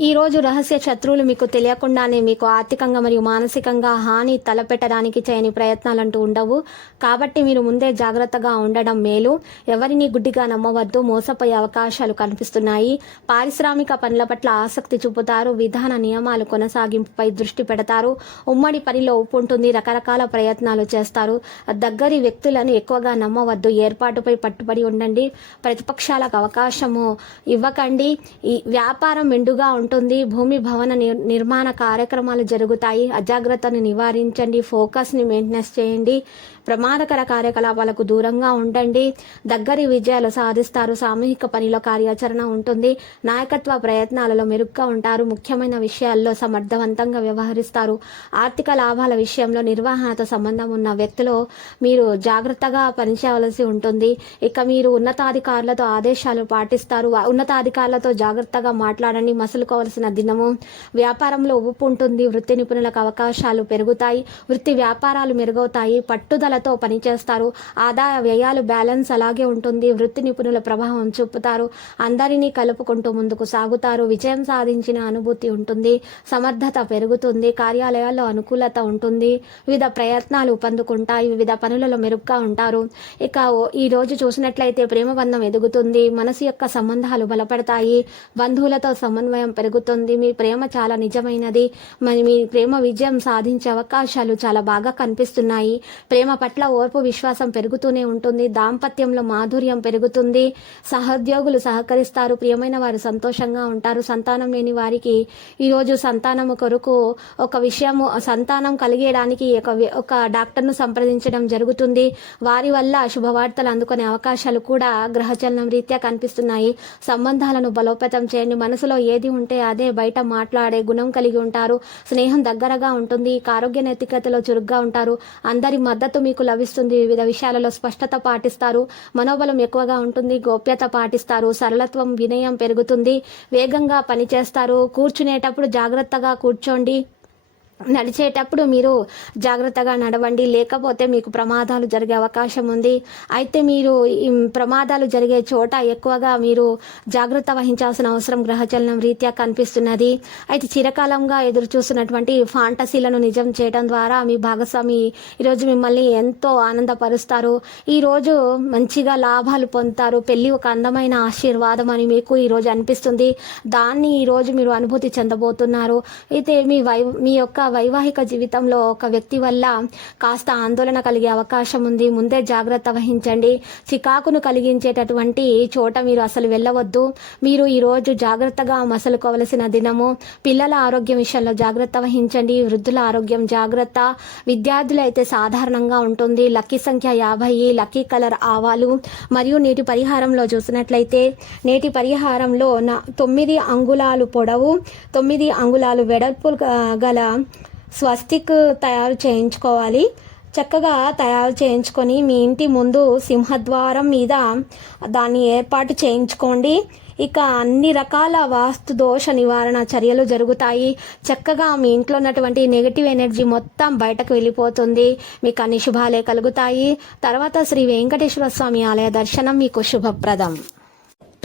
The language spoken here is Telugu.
ఈ రోజు రహస్య శత్రువులు మీకు తెలియకుండానే మీకు ఆర్థికంగా మరియు మానసికంగా హాని తలపెట్టడానికి చేయని ప్రయత్నాలంటూ ఉండవు. కాబట్టి మీరు ముందే జాగ్రత్తగా ఉండడం మేలు. ఎవరిని గుడ్డిగా నమ్మవద్దు. మోసపోయే అవకాశాలు కనిపిస్తున్నాయి. పారిశ్రామిక పనుల పట్ల ఆసక్తి చూపుతారు. విధాన నియమాలు కొనసాగింపుపై దృష్టి పెడతారు. ఉమ్మడి పనిలో ఉప్పు ఉంటుంది రకరకాల ప్రయత్నాలు చేస్తారు. దగ్గరి వ్యక్తులను ఎక్కువగా నమ్మవద్దు. ఏర్పాటుపై పట్టుబడి ఉండండి. ప్రతిపక్షాలకు అవకాశము ఇవ్వకండి. ఈ వ్యాపారం మెండుగా ఉంటుంది. భూమి భవన నిర్మాణ కార్యక్రమాలు జరుగుతాయి. అజాగ్రత్తను నివారించండి. ఫోకస్ని మెయింటెనెన్స్ చేయండి. ప్రమాదకర కార్యకలాపాలకు దూరంగా ఉండండి. దగ్గరి విజయాలు సాధిస్తారు. సామూహిక పనిలో కార్యాచరణ ఉంటుంది. నాయకత్వ ప్రయత్నాలలో మెరుగ్గా ఉంటారు. ముఖ్యమైన విషయాల్లో సమర్థవంతంగా వ్యవహరిస్తారు. ఆర్థిక లాభాల విషయంలో నిర్వహణతో సంబంధం ఉన్న వ్యక్తులు మీరు జాగ్రత్తగా పనిచేయవలసి ఉంటుంది. ఇక మీరు ఉన్నతాధికారులతో ఆదేశాలు పాటిస్తారు. ఉన్నతాధికారులతో జాగ్రత్తగా మాట్లాడండి. మసులుకోవలసిన దినము. వ్యాపారంలో ఉప్పు ఉంటుంది వృత్తి నిపుణులకు అవకాశాలు పెరుగుతాయి వృత్తి వ్యాపారాలు మెరుగవుతాయి పట్టుదలతో పనిచేస్తారు ఆదాయ వ్యయాలు బ్యాలెన్స్ అలాగే ఉంటుంది వృత్తి నిపుణుల ప్రభావం చూపుతారు అందరినీ కలుపుకుంటూ ముందుకు సాగుతారు విజయం సాధించిన అనుభూతి ఉంటుంది సమర్థత పెరుగుతుంది కార్యాలయాల్లో అనుకూలత ఉంటుంది వివిధ ప్రయత్నాలు పొందుకుంటాయి వివిధ పనులలో మెరుగ్గా ఉంటారు. ఇక ఓ- ఈ రోజు చూసినట్లయితే ప్రేమ బంధం ఎదుగుతుంది మనసు యొక్క సంబంధాలు బలపడతాయి బంధువులతో సమన్వయం పెరుగుతుంది. మీ ప్రేమ చాలా నిజమైనది. మరి మీ ప్రేమ విజయం సాధించే అవకాశాలు చాలా బాగా కనిపిస్తున్నాయి. ప్రేమ పట్ల ఓర్పు విశ్వాసం పెరుగుతూనే ఉంటుంది. దాంపత్యంలో మాధుర్యం పెరుగుతుంది. సహోద్యోగులు సహకరిస్తారు. ప్రియమైన వారు సంతోషంగా ఉంటారు. సంతానం లేని వారికి ఈరోజు సంతానము కొరకు ఒక విషయము సంతానం కలిగేయడానికి ఒక ఒక డాక్టర్ను సంప్రదించడం జరుగుతుంది. వారి వల్ల శుభవార్తలు అందుకునే అవకాశాలు కూడా గ్రహచలనం రీత్యా కనిపిస్తున్నాయి. సంబంధాలను బలోపేతం చేయండి. మనసులో ఏది ఉంటే అదే బయట మాట్లాడే గుణం కలిగి ఉంటారు. స్నేహం దగ్గరగా ఉంటుంది. ఇక ఆరోగ్య నైతికతలో చురుగ్గా ఉంటారు. అందరి మద్దతు మీకు లభిస్తుంది. వివిధ విషయాలలో స్పష్టత పాటిస్తారు. మనోబలం ఎక్కువగా ఉంటుంది. గోప్యత పాటిస్తారు. సరళత్వం వినయం పెరుగుతుంది. వేగంగా పనిచేస్తారు. కూర్చునేటప్పుడు జాగ్రత్తగా కూర్చోండి. నడిచేటప్పుడు మీరు జాగ్రత్తగా నడవండి. లేకపోతే మీకు ప్రమాదాలు జరిగే అవకాశం ఉంది. అయితే మీరు ప్రమాదాలు జరిగే చోట ఎక్కువగా మీరు జాగ్రత్త వహించాల్సిన అవసరం గ్రహచలనం రీత్యా కనిపిస్తున్నది. అయితే చిరకాలంగా ఎదురు చూస్తున్నటువంటి ఫాంటసీలను నిజం చేయడం ద్వారా మీ భాగస్వామి ఈరోజు మిమ్మల్ని ఎంతో ఆనందపరుస్తారు. ఈరోజు మంచిగా లాభాలు పొందుతారు. పెళ్ళి ఒక అందమైన ఆశీర్వాదం అని మీకు ఈరోజు అనిపిస్తుంది. దాన్ని ఈరోజు మీరు అనుభూతి చెందబోతున్నారు. అయితే మీ వై మీ యొక్క వైవాహిక జీవితంలో ఒక వ్యక్తి వల్ల కాస్త ఆందోళన కలిగే అవకాశం ఉంది. ముందే జాగ్రత్త వహించండి. చికాకును కలిగించేటటువంటి చోట మీరు అసలు వెళ్ళవద్దు. మీరు ఈరోజు జాగ్రత్తగా మసలుకోవలసిన దినము. పిల్లల ఆరోగ్యం విషయంలో జాగ్రత్త వహించండి. వృద్ధుల ఆరోగ్యం జాగ్రత్త. విద్యార్థులు అయితే సాధారణంగా ఉంటుంది. లక్కీ సంఖ్య యాభై లక్కీ కలర్ ఆవాలు. మరియు నేటి పరిహారంలో చూసినట్లయితే నేటి పరిహారంలో నా తొమ్మిది అంగుళాలు పొడవు తొమ్మిది అంగుళాలు వెడల్పు గల స్వస్తిక్ తయారు చేయించుకోవాలి. చక్కగా తయారు చేయించుకొని మీ ఇంటి ముందు సింహద్వారం మీద దాన్ని ఏర్పాటు చేయించుకోండి. ఇక అన్ని రకాల వాస్తు దోష నివారణ చర్యలు జరుగుతాయి. చక్కగా మీ ఇంట్లో ఉన్నటువంటి నెగిటివ్ ఎనర్జీ మొత్తం బయటకు వెళ్ళిపోతుంది. మీకు అన్ని శుభాలే కలుగుతాయి. తర్వాత శ్రీ వెంకటేశ్వర స్వామి ఆలయ దర్శనం మీకు శుభప్రదం.